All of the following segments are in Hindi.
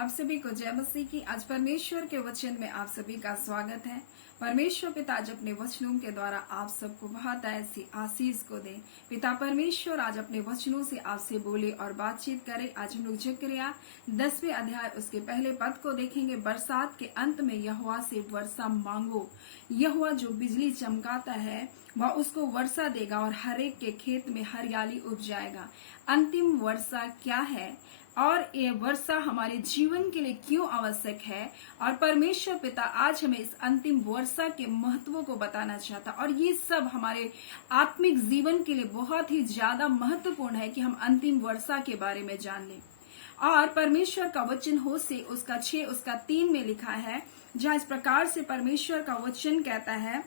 आप सभी को जय मसीह की। आज परमेश्वर के वचन में आप सभी का स्वागत है। परमेश्वर पिता आज अपने वचनों के द्वारा आप सबको बहुत ऐसी आशीष को दे। पिता परमेश्वर आज अपने वचनों से आपसे बोले और बातचीत करे। आज हम लोग जकरिया 10वें अध्याय उसके पहले पद को देखेंगे। बरसात के अंत में यहोवा से वर्षा मांगो। यहोवा जो बिजली चमकाता है वह उसको वर्षा देगा और हर एक के खेत में हरियाली उग जाएगा। अंतिम वर्षा क्या है और ये वर्षा हमारे जीवन के लिए क्यों आवश्यक है, और परमेश्वर पिता आज हमें इस अंतिम वर्षा के महत्व को बताना चाहता। और ये सब हमारे आत्मिक जीवन के लिए बहुत ही ज्यादा महत्वपूर्ण है कि हम अंतिम वर्षा के बारे में जान लें। और परमेश्वर का वचन होशे उसका 6 उसका 3 में लिखा है, जहाँ इस प्रकार से परमेश्वर का वचन कहता है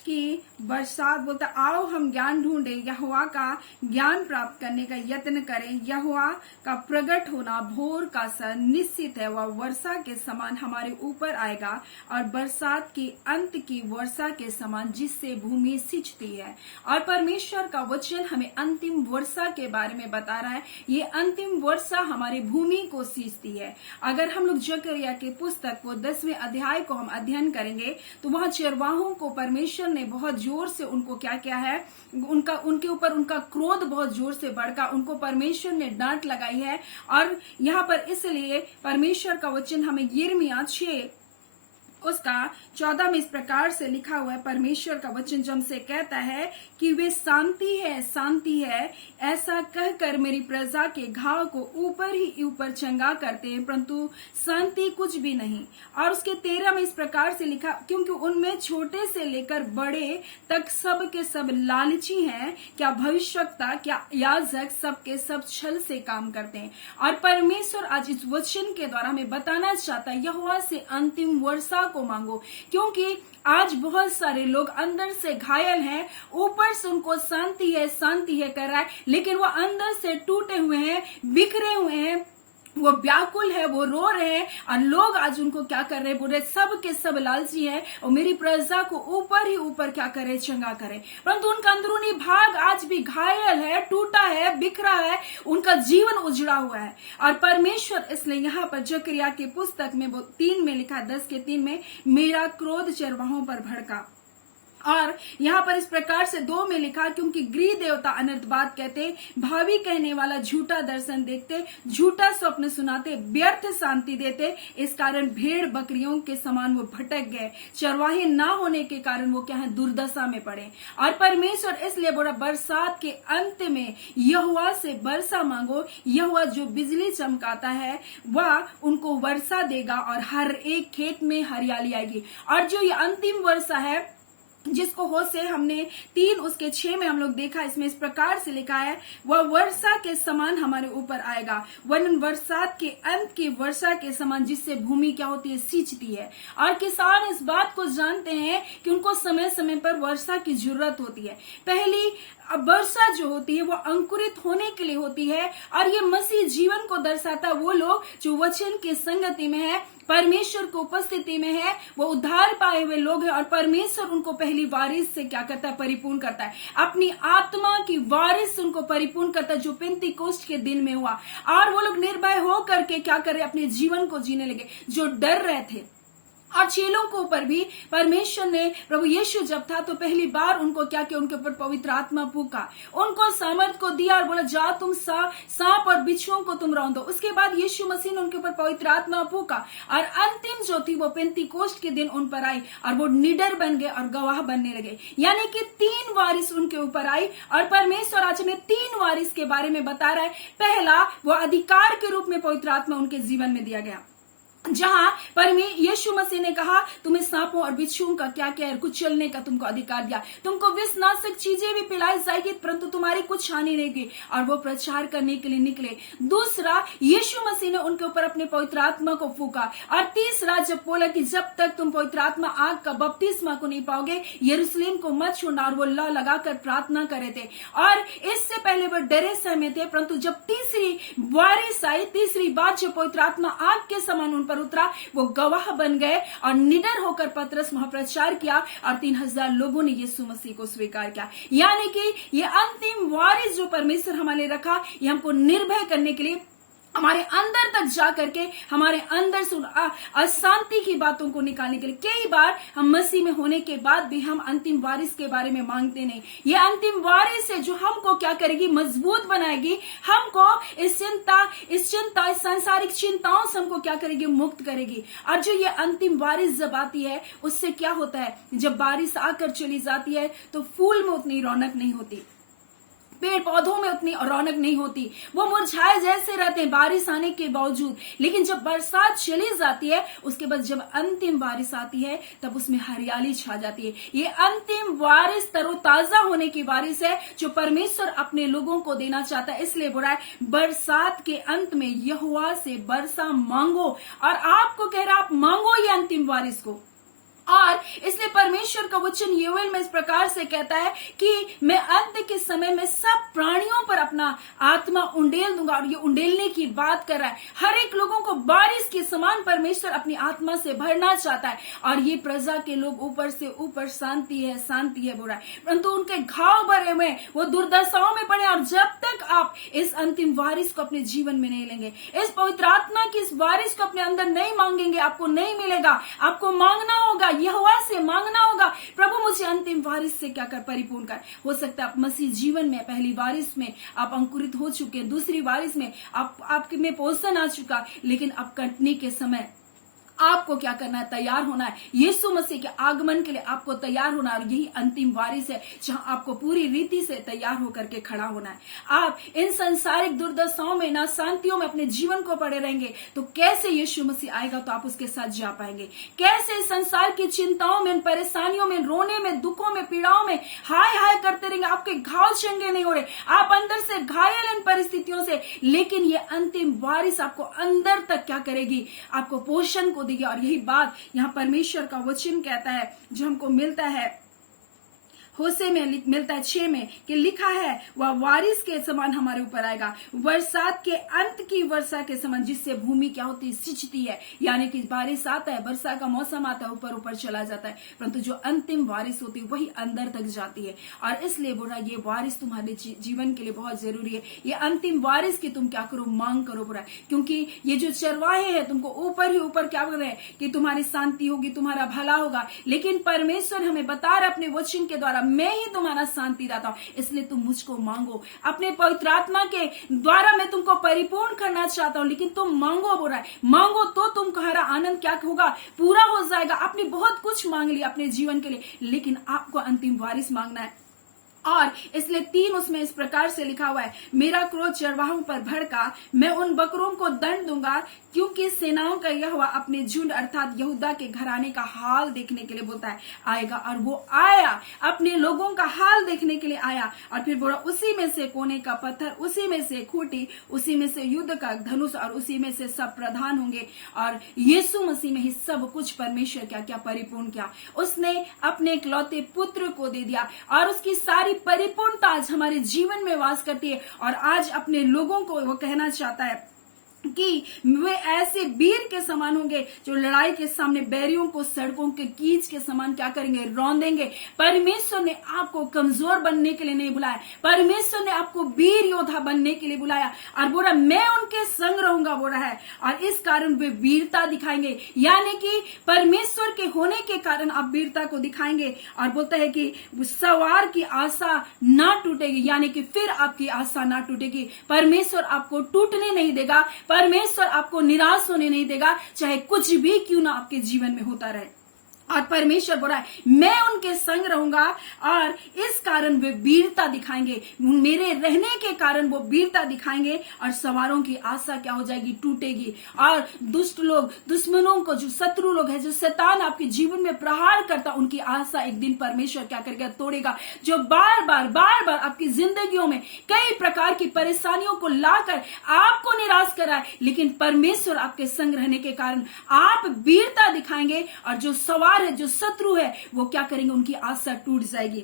कि बरसात बोलता, आओ हम ज्ञान ढूंढे, यहोवा का ज्ञान प्राप्त करने का यत्न करें। यहोवा का प्रकट होना भोर का सा निश्चित है, वह वर्षा के समान हमारे ऊपर आएगा और बरसात की अंत की वर्षा के समान जिससे भूमि सिंचती है। और परमेश्वर का वचन हमें अंतिम वर्षा के बारे में बता रहा है। ये अंतिम वर्षा हमारी भूमि को सींचती है। अगर हम लोग जकरिया के पुस्तक को 10वें अध्याय को हम अध्ययन करेंगे तो वहां चरवाहों को परमेश्वर ने बहुत जोर से उनको क्या किया है, उनके ऊपर उनका क्रोध बहुत जोर से भड़का, उनको परमेश्वर ने डांट लगाई है। और यहाँ पर इसलिए परमेश्वर का वचन हमें यिर्मयाह 6 उसका 14 में इस प्रकार से लिखा हुआ है। परमेश्वर का वचन जो हमसे कहता है कि वे शांति है ऐसा कहकर मेरी प्रजा के घाव को ऊपर ही ऊपर चंगा करते हैं, परंतु शांति कुछ भी नहीं। और उसके 13 में इस प्रकार से लिखा, क्योंकि उनमें छोटे से लेकर बड़े तक सब के सब लालची हैं, क्या भविष्यवक्ता क्या याजक सब के सब छल से काम करते हैं। और परमेश्वर आज इस वचन के द्वारा हमें बताना चाहता है, यहोवा से अंतिम वर्षा को मांगो, क्योंकि आज बहुत सारे लोग अंदर से घायल हैं, ऊपर से उनको शांति है कर रहा है, लेकिन वो अंदर से टूटे हुए हैं, बिखरे हुए हैं, वो व्याकुल है, वो रो रहे हैं। और लोग आज उनको क्या कर रहे हैं, बोल रहे सब के सब लालची है और मेरी प्रजा को ऊपर ही ऊपर क्या करे, चंगा करे, परंतु उनका अंदरूनी भाग आज भी घायल है, टूटा है, बिखरा है, उनका जीवन उजड़ा हुआ है। और परमेश्वर इसलिए यहाँ पर जकरिया की पुस्तक में 3 में लिखा, 10 के 3 में, मेरा क्रोध चरवाहों पर भड़का। और यहाँ पर इस प्रकार से 2 में लिखा, क्योंकि गृह देवता अनर्थ बात कहते, भावी कहने वाला झूठा दर्शन देखते, झूठा स्वप्न सुनाते, व्यर्थ शांति देते, इस कारण भेड़ बकरियों के समान वो भटक गए, चरवाहे ना होने के कारण वो क्या है, दुर्दशा में पड़े। और परमेश्वर इसलिए बोला, बरसात के अंत में यहोवा से वर्षा मांगो, यहोवा जो बिजली चमकाता है वह उनको वर्षा देगा और हर एक खेत में हरियाली आएगी। और जो ये अंतिम वर्षा है जिसको होशे हमने 3 उसके 6 में हम लोग देखा, इसमें इस प्रकार से लिखा है, वह वर्षा के समान हमारे ऊपर आएगा, वरन बरसात के अंत की वर्षा के समान जिससे भूमि क्या होती है, सींचती है। और किसान इस बात को जानते हैं कि उनको समय समय पर वर्षा की जरूरत होती है। पहली वर्षा जो होती है वो अंकुरित होने के लिए होती है, और ये मसीह जीवन को दर्शाता है। वो लोग जो वचन की संगति में है, परमेश्वर को उपस्थिति में है, वो उद्धार पाए हुए लोग हैं। और परमेश्वर उनको पहली वारिस से क्या करता है, परिपूर्ण करता है, अपनी आत्मा की वारिस से उनको परिपूर्ण करता है, जो पेंतीकोस्ट के दिन में हुआ। और वो लोग निर्भय होकर के क्या कर रहे, अपने जीवन को जीने लगे, जो डर रहे थे। और चेलों के ऊपर भी परमेश्वर ने, प्रभु यीशु जब था तो पहली बार उनको क्या किया, उनके ऊपर पवित्र आत्मा फूका, उनको सामर्थ को दिया और बोला, जाओ तुम सांप और बिच्छुओं को तुम रौंदो। उसके बाद यीशु मसीह ने उनके ऊपर पवित्र आत्मा फूका और अंतिम जो थी वो पेंतीकोस्ट के दिन उन पर आई और वो निडर बन गए और गवाह बनने लगे। यानी कि 3 वारिस उनके ऊपर आई। और परमेश्वर आज हमें 3 वारिस के बारे में बता रहा है। पहला, वो अधिकार के रूप में पवित्र आत्मा उनके जीवन में दिया गया, जहां यीशु मसीह ने कहा, तुम्हें सांपों और बिच्छुओं का क्या क्या कुचलने का तुमको अधिकार दिया, तुमको विषनाशक चीजें भी पिलाई जाएगी परंतु तुम्हारी कुछ हानि नहीं की। और वो प्रचार करने के लिए निकले। दूसरा, यीशु मसीह ने उनके ऊपर अपने पवित्र आत्मा को फूका। और तीसरा, जब बोला कि जब तक तुम पवित्र आत्मा आग का बपतिस्मा को नहीं पाओगे, यरूशलेम को मत छोड़ना। और वो लौ लगाकर प्रार्थना करे थे। और इससे पहले वो डरे सहमे थे, परंतु जब तीसरी वारिस आई, तीसरी बार जब पवित्र आत्मा आग के समान उन पर उतरा, वो गवाह बन गए और निडर होकर पतरस महाप्रचार किया और 3000 लोगों ने यीशु मसीह को स्वीकार किया। यानी कि ये अंतिम वारिस जो परमेश्वर हमारे रखा, ये हमको निर्भय करने के लिए, हमारे अंदर तक जा करके हमारे अंदर से अशांति की बातों को निकालने के लिए। कई बार हम मसीह में होने के बाद भी हम अंतिम वारिस के बारे में मांगते नहीं। ये अंतिम वारिस है जो हमको क्या करेगी, मजबूत बनाएगी, हमको इस सांसारिक चिंताओं से हमको क्या करेगी, मुक्त करेगी। और जो ये अंतिम वारिस जब आती है, उससे क्या होता है, जब बारिश आकर चली जाती है तो फूल में उतनी रौनक नहीं होती, पेड़ पौधों में उतनी रौनक नहीं होती, वो मुरझाए जैसे रहते हैं बारिश आने के बावजूद। लेकिन जब बरसात चली जाती है, उसके बाद जब अंतिम बारिश आती है, तब उसमें हरियाली छा जाती है। ये अंतिम बारिश तरोताजा होने की बारिश है जो परमेश्वर अपने लोगों को देना चाहता है। इसलिए बोला है, बरसात के अंत में यहोवा से वर्षा मांगो, और आपको कह रहा आप मांगो ये अंतिम बारिश को। और इसलिए परमेश्वर का वचन योएल में इस प्रकार से कहता है कि मैं अंत के समय में सब प्राणियों पर अपना आत्मा उंडेल दूंगा। और ये उंडेलने की बात कर रहा है, हर एक लोगों को बारिश के समान परमेश्वर अपनी आत्मा से भरना चाहता है। और ये प्रजा के लोग ऊपर से ऊपर शांति है बोल रहा है, परंतु उनके घाव भरे हुए, वो दुर्दशाओं में पड़े। और जब तक आप इस अंतिम बारिश को अपने जीवन में नहीं लेंगे, इस पवित्र आत्मा की इस बारिश को अपने अंदर नहीं मांगेंगे, आपको नहीं मिलेगा। आपको मांगना होगा, यहोवा से मांगना होगा, प्रभु मुझे अंतिम बारिश से क्या कर परिपूर्ण कर। हो सकता है आप मसीह जीवन में पहली बारिश में आप अंकुरित हो चुके, दूसरी बारिश में आपके में पोषण आ चुका, लेकिन अब कटनी के समय आपको क्या करना है, तैयार होना है। यीशु मसीह के आगमन के लिए आपको तैयार होना है। और यही अंतिम बारिश है जहां आपको पूरी रीति से तैयार होकर के खड़ा होना है। आप इन संसारिक दुर्दशाओं में, ना शांतियों में अपने जीवन को पड़े रहेंगे तो कैसे यीशु मसीह आएगा तो आप उसके साथ जा पाएंगे। कैसे संसार की चिंताओं में, परेशानियों में, रोने में, दुखों में, पीड़ाओं में हाय हाय करते रहेंगे, आपके घाव चंगे नहीं हो रहे, आप अंदर से घायल इन परिस्थितियों से। लेकिन ये अंतिम बारिश आपको अंदर तक क्या करेगी, आपको पोषण को देगी। और यही बात यहाँ परमेश्वर का वचन कहता है जो हमको मिलता है होशे में, मिलता है 6 में, कि लिखा है वह बारिश के समान हमारे ऊपर आएगा, बरसात के अंत की वर्षा के समान, जिससे भूमि क्या होती है, सिंचती है। यानी कि बारिश आता है, वर्षा का मौसम आता है, ऊपर ऊपर चला जाता है, परंतु जो अंतिम बारिश होती है वही अंदर तक जाती है। और इसलिए बोला ये बारिश तुम्हारे जीवन के लिए बहुत जरूरी है। ये अंतिम बारिश की तुम क्या करो, मांग करो बोला, क्योंकि ये जो चरवाहे हैं तुमको ऊपर ही ऊपर क्या कर रहे हैं कि तुम्हारी शांति होगी, तुम्हारा भला होगा। लेकिन परमेश्वर हमें बता रहे अपने वचन के द्वारा, मैं ही तुम्हारा शांति दाता हूं, इसलिए तुम मुझको मांगो। अपने पवित्र आत्मा के द्वारा मैं तुमको परिपूर्ण करना चाहता हूं, लेकिन तुम मांगो बोल रहा है। मांगो तो तुम्हारा आनंद क्या होगा, पूरा हो जाएगा। आपने बहुत कुछ मांग लिया अपने जीवन के लिए, लेकिन आपको अंतिम बारिश मांगना है। और इसलिए 3 उसमें इस प्रकार से लिखा हुआ है, मेरा क्रोध चरवाहों पर भड़का, मैं उन बकरों को दंड दूंगा, क्योंकि सेनाओं का यहोवा अपने झुंड अर्थात यहूदा के घराने का हाल देखने के लिए बोलता है आएगा। और वो आया, अपने लोगों का हाल देखने के लिए आया। और फिर बोला उसी में से कोने का पत्थर, उसी में से खूंटी, उसी में से युद्ध का धनुष, और उसी में से सब प्रधान होंगे। और यीशु मसीह में ही सब कुछ परमेश्वर क्या क्या परिपूर्ण किया, उसने अपने इकलौते पुत्र को दे दिया। और उसकी सारी परिपूर्णता आज हमारे जीवन में वास करती है। और आज अपने लोगों को वो कहना चाहता है कि वे ऐसे वीर के समान होंगे जो लड़ाई के सामने बैरियों को सड़कों के कीच के समान क्या करेंगे, रौंदेंगे। परमेश्वर ने आपको कमजोर बनने के लिए नहीं बुलाया, परमेश्वर ने आपको वीर योद्धा बनने के लिए बुलाया। और बोला मैं उनके संग रहूंगा बोला है, और इस कारण वे वीरता दिखाएंगे। यानी कि परमेश्वर के होने के कारण आप वीरता को दिखाएंगे। और बोलता है कि सवार की आशा ना टूटेगी, यानी कि फिर आपकी आशा ना टूटेगी। परमेश्वर आपको टूटने नहीं देगा, परमेश्वर आपको निराश होने नहीं देगा, चाहे कुछ भी क्यों ना आपके जीवन में होता रहे। और परमेश्वर बोला है मैं उनके संग रहूंगा, और इस कारण वे वीरता दिखाएंगे। मेरे रहने के कारण वो वीरता दिखाएंगे, और सवारों की आशा क्या हो जाएगी, टूटेगी। और दुष्ट लोग, दुश्मनों को, जो शत्रु लोग हैं, जो शैतान आपके जीवन में प्रहार करता, उनकी आशा एक दिन परमेश्वर क्या करेगा, तोड़ेगा। जो बार बार आपकी जिंदगियों में कई प्रकार की परेशानियों को लाकर आपको निराश कराए, लेकिन परमेश्वर आपके संग रहने के कारण आप वीरता दिखाएंगे। और जो सवार है, जो शत्रु है, वो क्या करेंगे, उनकी आशा टूट जाएगी।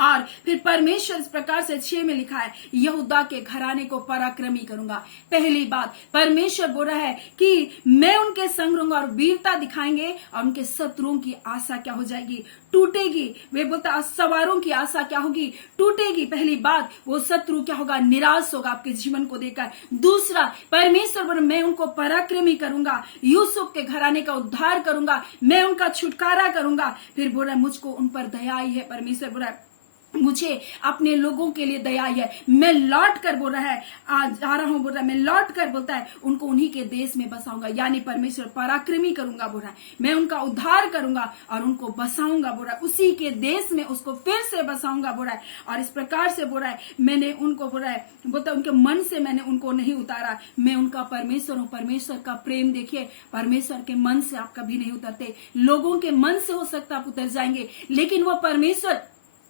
और फिर परमेश्वर इस प्रकार से 6 में लिखा है, यहूदा के घराने को पराक्रमी करूंगा। पहली बात परमेश्वर बोल रहा है कि मैं उनके संग रहूंगा और वीरता दिखाएंगे और उनके शत्रुओं की आशा क्या हो जाएगी, टूटेगी। वे बोलता सवारों की आशा क्या होगी, टूटेगी। पहली बात वो शत्रु क्या होगा, निराश होगा आपके जीवन को देखकर। दूसरा परमेश्वर बोल मैं उनको पराक्रमी करूंगा, यूसुफ के घराने का उद्धार करूंगा, मैं उनका छुटकारा करूंगा। फिर बोल रहा है मुझको उन पर दया आई है। परमेश्वर बोल रहा है मुझे अपने लोगों के लिए दया आई है, मैं लौट कर बोल रहा है आज आ रहा हूं, बोल रहा है मैं लौट कर बोलता है उनको उन्हीं के देश में बसाऊंगा। यानी परमेश्वर पराक्रमी करूंगा बोल रहा है, मैं उनका उद्धार करूंगा और उनको बसाऊंगा बोल रहा है, उसी के देश में उसको फिर से बसाऊंगा बोल रहा है। और इस प्रकार से बोल रहा है मैंने उनको बोल रहा है बोलता उनके मन से मैंने उनको नहीं उतारा, मैं उनका परमेश्वर हूं। परमेश्वर का प्रेम देखिए, परमेश्वर के मन से आप कभी नहीं उतरते। लोगों के मन से हो सकता आप उतर जाएंगे, लेकिन वो परमेश्वर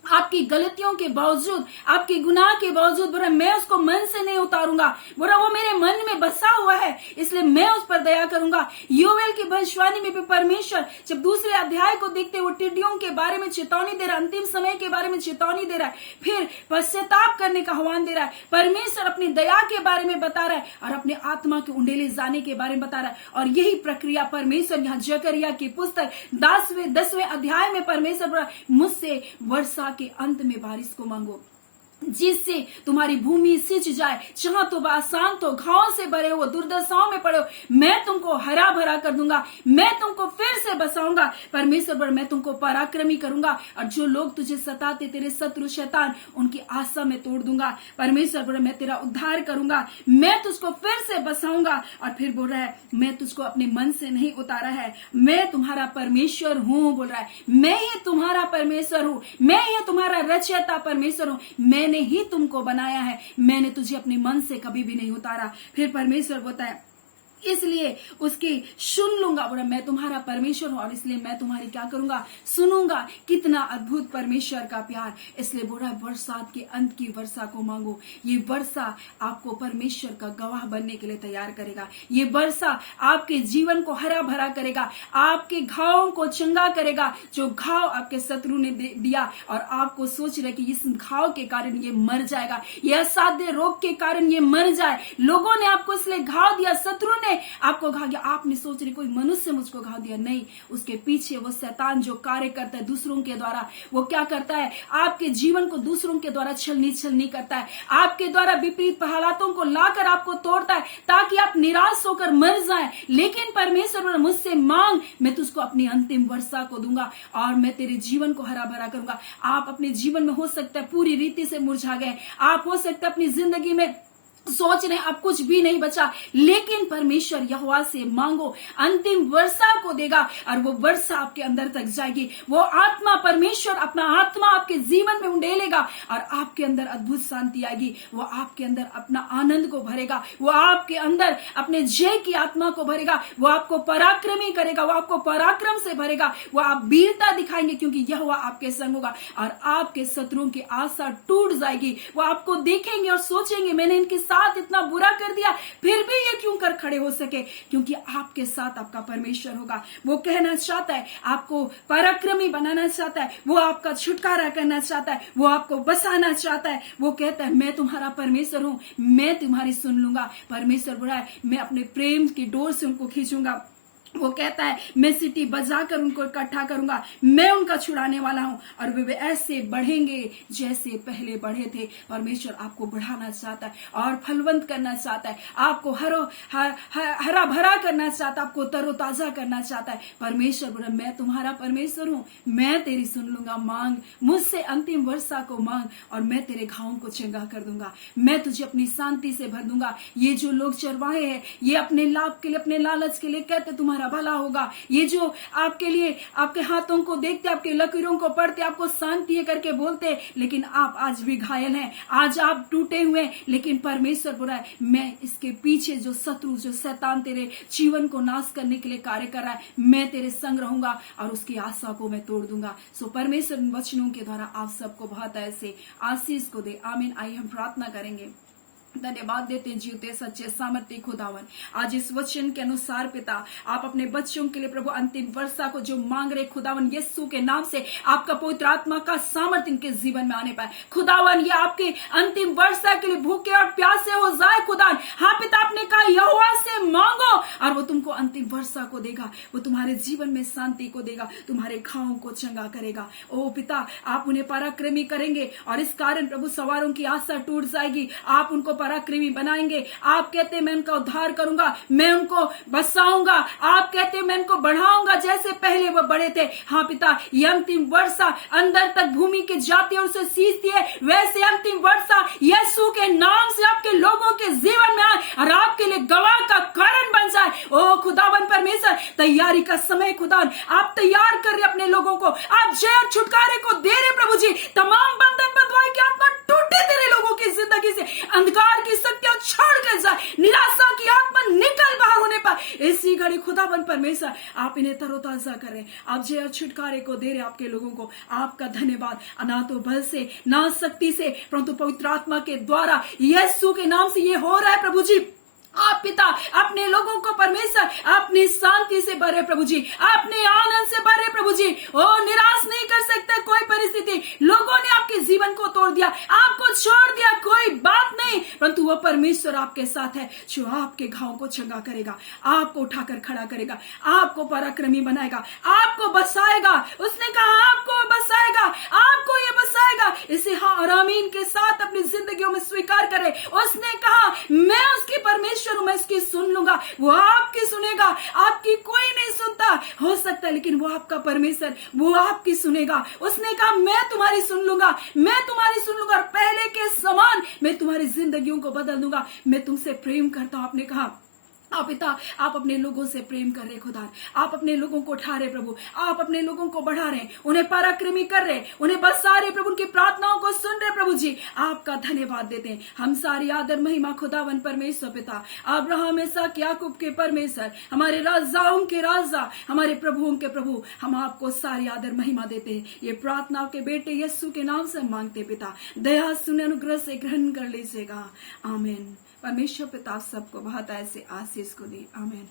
आपकी गलतियों के बावजूद, आपके गुनाह के बावजूद बोला मैं उसको मन से नहीं उतारूंगा, बोला वो मेरे मन में बसा हुआ है, इसलिए मैं उस पर दया करूंगा। योवेल की भविष्यवाणी में भी परमेश्वर जब दूसरे अध्याय को देखते वो टिड्डियों के बारे में चेतावनी दे रहा है, अंतिम समय के बारे में चेतावनी दे रहा है, फिर पश्चाताप करने का आह्वान दे रहा है। परमेश्वर अपनी दया के बारे में बता रहा है और अपने आत्मा के उंडेले जाने के बारे में बता रहा है। और यही प्रक्रिया परमेश्वर यहाँ जकरिया की पुस्तक 10वें अध्याय में परमेश्वर बोला मुझसे वर्षा के अंत में बारिश को मांगो, जिससे तुम्हारी भूमि सिंच जाए, जहां तो आसान तो घाव से भरे हो, दुर्दशाओं में पड़े हो, मैं तुमको हरा भरा कर दूंगा, मैं तुमको फिर से बसाऊंगा। परमेश्वर पर मैं तुमको पराक्रमी करूंगा और जो लोग तुझे सताते तेरे शत्रु शैतान उनकी आशा में तोड़ दूंगा। परमेश्वर बोल मैं तेरा उद्धार करूंगा, मैं तुझको फिर से बसाऊंगा। और फिर बोल रहा है मैं तुझको अपने मन से नहीं उतारा है, मैं तुम्हारा परमेश्वर हूं। बोल रहा है मैं ही तुम्हारा परमेश्वर हूं, मैं ही तुम्हारा रचयिता परमेश्वर हूं, मैंने ही तुमको बनाया है, मैंने तुझे अपने मन से कभी भी नहीं उतारा। फिर परमेश्वर बोलता है इसलिए उसकी सुन लूंगा, बोला मैं तुम्हारा परमेश्वर हूं और इसलिए मैं तुम्हारी क्या करूंगा, सुनूंगा। कितना अद्भुत परमेश्वर का प्यार। इसलिए बोल रहा है बरसात के अंत की वर्षा को मांगो। ये वर्षा आपको परमेश्वर का गवाह बनने के लिए तैयार करेगा। ये वर्षा आपके जीवन को हरा भरा करेगा, आपके घावों को चंगा करेगा। जो घाव आपके शत्रु ने दिया और आपको सोच रहे कि इस घाव के कारण ये मर जाएगा, ये असाध्य रोग के कारण ये मर जाए, लोगों ने आपको इसलिए घाव दिया, शत्रु ने आपको घाव दिया, आपने सोच रहे कोई मनुष्य मुझको घाव दिया, नहीं, उसके पीछे वो शैतान जो कार्य करता है दूसरों के द्वारा, वो क्या करता है आपके जीवन को दूसरों के द्वारा छलनी करता है, आपके द्वारा विपरीत हालातों को लाकर आपको तोड़ता है ताकि आप निराश होकर मर जाएं। लेकिन परमेश्वर मुझसे मांग, मैं तुझको अपनी अंतिम वर्षा को दूंगा और मैं तेरे जीवन को हरा भरा करूंगा। आप अपने जीवन में हो सकता है पूरी रीति से मुरझा गए, आप हो सकता है अपनी जिंदगी में सोच रहे अब कुछ भी नहीं बचा, लेकिन परमेश्वर यहोवा से मांगो, अंतिम वर्षा को देगा और वो वर्षा आपके अंदर तक जाएगी। वो आत्मा परमेश्वर अपना आत्मा आपके जीवन में उंडेलेगा और आपके अंदर अद्भुत शांति आएगी। वो आपके अंदर अपना आनंद को भरेगा, वो आपके अंदर अपने जय की आत्मा को भरेगा, वो आपको पराक्रमी करेगा, वो आपको पराक्रम से भरेगा, वो आप वीरता दिखाएंगे क्योंकि यहोवा आपके संग होगा और आपके शत्रुओं की आशा टूट जाएगी। वो आपको देखेंगे और सोचेंगे मैंने इनके साथ इतना बुरा कर दिया फिर भी ये क्यों कर खड़े हो सके, क्योंकि आपके साथ आपका परमेश्वर होगा। वो कहना चाहता है आपको पराक्रमी बनाना चाहता है, वो आपका छुटकारा करना चाहता है, वो आपको बसाना चाहता है। वो कहता है मैं तुम्हारा परमेश्वर हूं, मैं तुम्हारी सुन लूंगा। परमेश्वर बोला है मैं अपने प्रेम की डोर से उनको खींचूंगा। वो कहता है मैं सीटी बजाकर उनको इकट्ठा करूंगा, मैं उनका छुड़ाने वाला हूं और वे ऐसे बढ़ेंगे जैसे पहले बढ़े थे। परमेश्वर आपको बढ़ाना चाहता है और फलवंत करना चाहता है, आपको हरा भरा करना चाहता है, आपको तरोताजा करना चाहता है। परमेश्वर बोला मैं तुम्हारा परमेश्वर हूं, मैं तेरी सुन लूंगा। मांग मुझसे अंतिम वर्षा को मांग और मैं तेरे घावों को चंगा कर दूंगा, मैं तुझे अपनी शांति से भर दूंगा। ये जो लोग चरवाहे हैं ये अपने लाभ के लिए, अपने लालच के लिए कहते तुम्हारा भला होगा, ये जो आपके लिए आपके हाथों को देखते, आपके लकीरों को पढ़ते, आपको शांति करके बोलते, लेकिन आप आज भी घायल हैं, आज आप टूटे हुए। लेकिन परमेश्वर बोला है मैं इसके पीछे जो शत्रु जो शैतान तेरे जीवन को नाश करने के लिए कार्य कर रहा है, मैं तेरे संग रहूंगा और उसकी आशा को मैं तोड़ दूंगा। सो परमेश्वर वचनों के द्वारा आप सबको बहुत ऐसे आशीष को दे। आमीन। आइए हम प्रार्थना करेंगे। धन्यवाद देते हैं जीवते सच्चे सामर्थ्य खुदावन। आज इस वचन के अनुसार पिता आप अपने बच्चों के लिए प्रभु अंतिम वर्षा को जो मांग रहे खुदावन, यीशु के नाम से आपका पवित्र आत्मा का सामर्थ्य इनके जीवन में आने पाए खुदावन। ये आपके अंतिम वर्षा के लिए भूखे और प्यासे हो जाए खुदावन। हाँ पिता, आपने कहा यहोवा से मांगो और वो तुमको अंतिम वर्षा को देगा, वो तुम्हारे जीवन में शांति को देगा, तुम्हारे घावों को चंगा करेगा। ओ पिता, आप उन्हें पराक्रमी करेंगे और इस कारण प्रभु सवारों की आशा टूट जाएगी, आप उनको पराक्रमी बनाएंगे। आप कहते हैं मैं उनका उद्धार करूंगा, मैं उनको बसाऊंगा, आप कहते हैं मैं उनको बढ़ाऊंगा जैसे पहले वो बड़े थे। हाँ पिता, ये अंतिम वर्षा अंदर तक भूमि के जातियों से सींचती है, वैसे अंतिम वर्षा यीशु के नाम से आपके लोगों के जीवन में आए और आपके लिए गवाह का कारण बन जाए। ओ खुदावन परमेश्वर, तैयारी का समय खुदावन, आप तैयार कर रहे अपने लोगों को, आप जय और छुटकारे को दे रहे प्रभु जी। तमाम बंधन बंधवाई की आत्मा टूटे तेरे लोगों की जिंदगी से, अंधकार की शक्तियां छोड़ कर जाए, निराशा की आत्मा निकल बाहर होने पर इसी घड़ी खुदावन परमेश्वर आप इन्हें तरोताजा करें, आप जय और छुटकारे को दे रहे आपके लोगों को। आपका धन्यवाद, ना तो बल से ना शक्ति से परंतु पवित्र आत्मा के द्वारा यीशु के नाम से ये हो रहा है प्रभु जी। आप पिता अपने लोगों को परमेश्वर अपनी शांति से भरे प्रभु जी, अपने आनंद से भरे प्रभु जी। ओ निराश नहीं कर सकते कोई परिस्थिति, लोगों ने आपके जीवन को तोड़ दिया, आपको छोड़ दिया, कोई बात नहीं, परंतु वो परमेश्वर आपके साथ है जो आपके घावों को चंगा करेगा, आपको उठाकर खड़ा करेगा, आपको पराक्रमी बनाएगा, आपको बसाएगा। उसने कहा आपको बसाएगा, आपको ये बसाएगा। इसे हाँ और आमीन के साथ अपनी जिंदगियों में स्वीकार करें। उसने कहा मैं उसकी परमेश्वर मैं इसकी सुन लूंगा, वो आपकी सुनेगा, आपकी कोई नहीं सुनता हो सकता है, लेकिन वो आपका परमेश्वर वो आपकी सुनेगा। उसने कहा मैं तुम्हारी सुन लूंगा, मैं तुम्हारी सुन लूंगा और पहले के समान मैं तुम्हारी जिंदगियों को बदल दूंगा, मैं तुमसे प्रेम करता हूं। आपने कहा आप पिता आप अपने लोगों से प्रेम कर रहे खुदा, आप अपने लोगों को उठा रहे प्रभु, आप अपने लोगों को बढ़ा रहे, उन्हें पराक्रमी कर रहे, उन्हें बसा रहे प्रभु, उनकी प्रार्थनाओं को सुन रहे प्रभु जी। आपका धन्यवाद देते हैं। हम सारी आदर महिमा खुदावन परमेश्वर पिता अब्राहम इसहाक याकूब के परमेश्वर, हमारे राजाओं के राजा, हमारे प्रभुओं के प्रभु, हम आपको सारी आदर महिमा देते हैं। ये प्रार्थना के बेटे यीशु के नाम से मांगते पिता, दया सुन अनुग्रह से ग्रहण कर लीजिएगा। आमीन। परमेश्वर पिता सबको बहुत ऐसे आशीष को दी। आमीन।